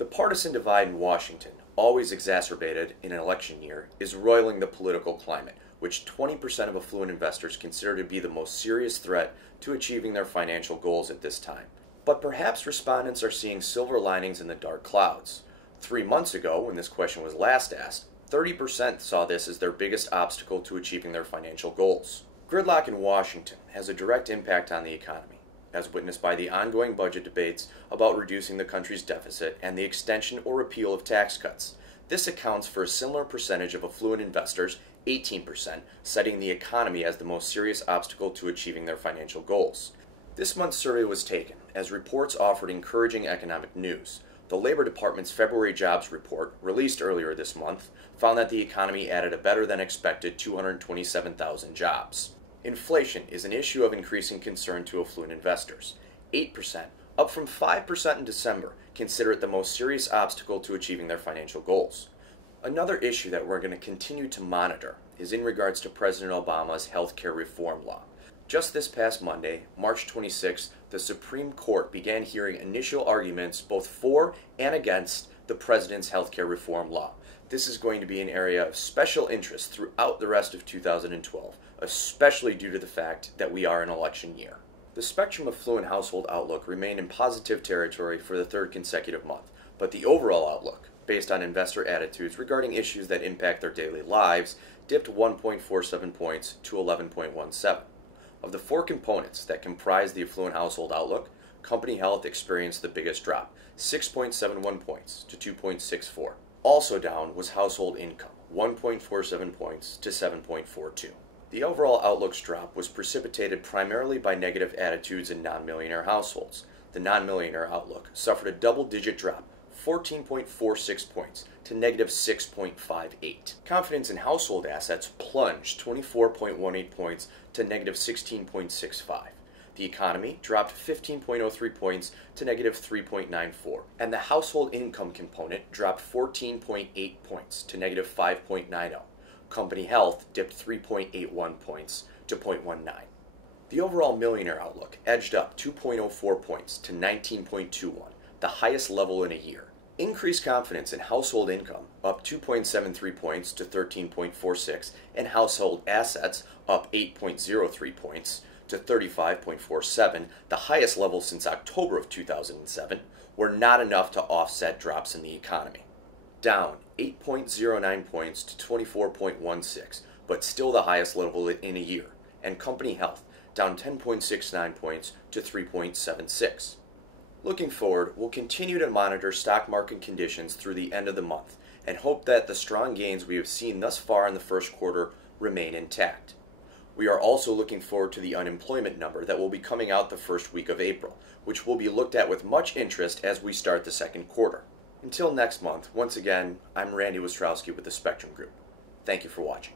The partisan divide in Washington, always exacerbated in an election year, is roiling the political climate, which 20% of affluent investors consider to be the most serious threat to achieving their financial goals at this time. But perhaps respondents are seeing silver linings in the dark clouds. 3 months ago, when this question was last asked, 30% saw this as their biggest obstacle to achieving their financial goals. Gridlock in Washington has a direct impact on the economy, as witnessed by the ongoing budget debates about reducing the country's deficit and the extension or repeal of tax cuts. This accounts for a similar percentage of affluent investors, 18%, citing the economy as the most serious obstacle to achieving their financial goals. This month's survey was taken as reports offered encouraging economic news. The Labor Department's February jobs report, released earlier this month, found that the economy added a better than expected 227,000 jobs. Inflation is an issue of increasing concern to affluent investors. 8%, up from 5% in December, consider it the most serious obstacle to achieving their financial goals. Another issue that we're going to continue to monitor is in regards to President Obama's health care reform law. Just this past Monday, March 26th, the Supreme Court began hearing initial arguments both for and against the president's health care reform law. This is going to be an area of special interest throughout the rest of 2012, especially due to the fact that we are in election year. The Spectrem Affluent Household Outlook remained in positive territory for the third consecutive month, but the overall outlook, based on investor attitudes regarding issues that impact their daily lives, dipped 1.47 points to 11.17. Of the four components that comprise the Affluent Household Outlook, company health experienced the biggest drop, 6.71 points to 2.64. Also down was household income, 1.47 points to 7.42. The overall outlook's drop was precipitated primarily by negative attitudes in non-millionaire households. The non-millionaire outlook suffered a double-digit drop, 14.46 points to negative 6.58. Confidence in household assets plunged 24.18 points to negative 16.65. The economy dropped 15.03 points to negative 3.94, and the household income component dropped 14.8 points to negative 5.90. Company health dipped 3.81 points to 0.19. The overall millionaire outlook edged up 2.04 points to 19.21, the highest level in a year. Increased confidence in household income up 2.73 points to 13.46, and household assets up 8.03 points to 35.47, the highest level since October of 2007, were not enough to offset drops in the economy. Down 8.09 points to 24.16, but still the highest level in a year, and company health down 10.69 points to 3.76. Looking forward, we'll continue to monitor stock market conditions through the end of the month and hope that the strong gains we have seen thus far in the first quarter remain intact. We are also looking forward to the unemployment number that will be coming out the first week of April, which will be looked at with much interest as we start the second quarter. Until next month, once again, I'm Randy Wostratzky with the Spectrem Group. Thank you for watching.